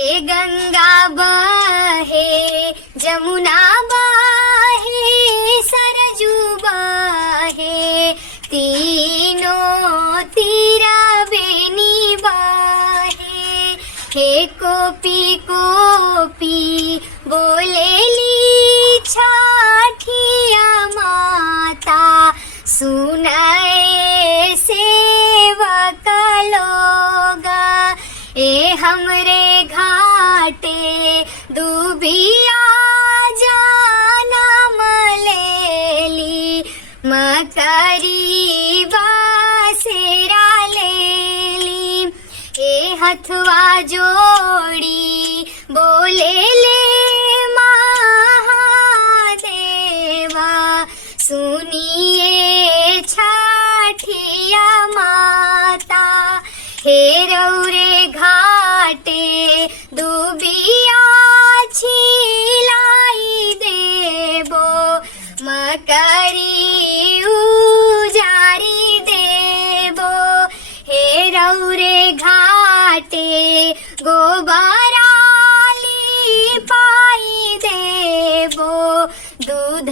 हे गंगा बहे जमुना बहे सरजू बहे तीनों तीरा बेनी बहे। हे कोपी कोपी बोलेली छठिया माता सुनाए सेवक लोगा। ए हमरे घाटे दुबिया जाना मलेली मकरी बासेरा लेली। ए हथवा जोड़ी बोले ले महादेवा सुनिए छठिया माता। हे रौरे घाटे दुबिया छिलाई देबो मकरी उजारी देबो। हे रौरे घाटे गोबराली पाई देबो दूध